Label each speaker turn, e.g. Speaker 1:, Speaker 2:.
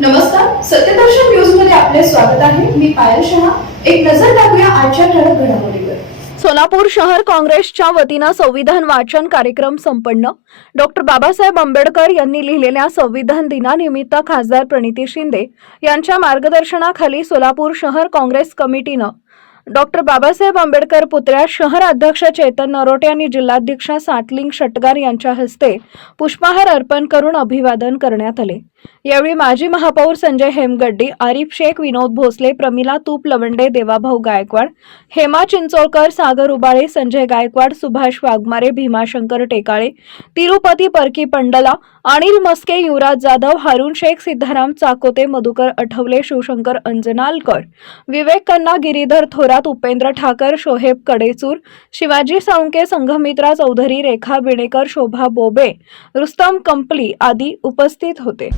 Speaker 1: नमस्कार सत्यदर्शन न्यूजमध्ये आपले स्वागत आहे. मी पायल शहा. एक नजर टाकूया आजच्या ठळक घडामोडीवर.
Speaker 2: सोलापूर शहर काँग्रेसच्या वतीनं संविधान वाचन कार्यक्रम संपन्न. डॉक्टर बाबासाहेब आंबेडकर यांनी लिहिलेल्या संविधान दिनानिमित्त खासदार प्रणिती शिंदे यांच्या मार्गदर्शनाखाली सोलापूर शहर काँग्रेस कमिटीनं डॉक्टर बाबासाहेब आंबेडकर पुतळ्या शहर अध्यक्ष चेतन नरोटे आणि जिल्हाध्यक्ष साटलिंग शटगार यांच्या हस्ते पुष्पहार अर्पण करून अभिवादन करण्यात आले. यावेळी माजी महापौर संजय हेमगड्डी आरिफ शेख विनोद भोसले प्रमिला तूप लवंडे देवाभाऊ गायकवाड हेमा चिंचोळकर सागर उबाळे संजय गायकवाड सुभाष वाघमारे भीमाशंकर टेकाळे तिरुपती परकी पंडला अनिल मस्के युवराज जाधव हारून शेख सिद्धाराम चाकोते मधुकर आठवले शिवशंकर अंजनालकर विवेक कन्ना गिरीधर थोरा गटात उपेंद्र ठाकर शोहेब कडेचूर शिवाजी सावंके संघमित्रा चौधरी रेखा बिणेकर शोभा बोबे रुस्तम कंपली आदी उपस्थित होते.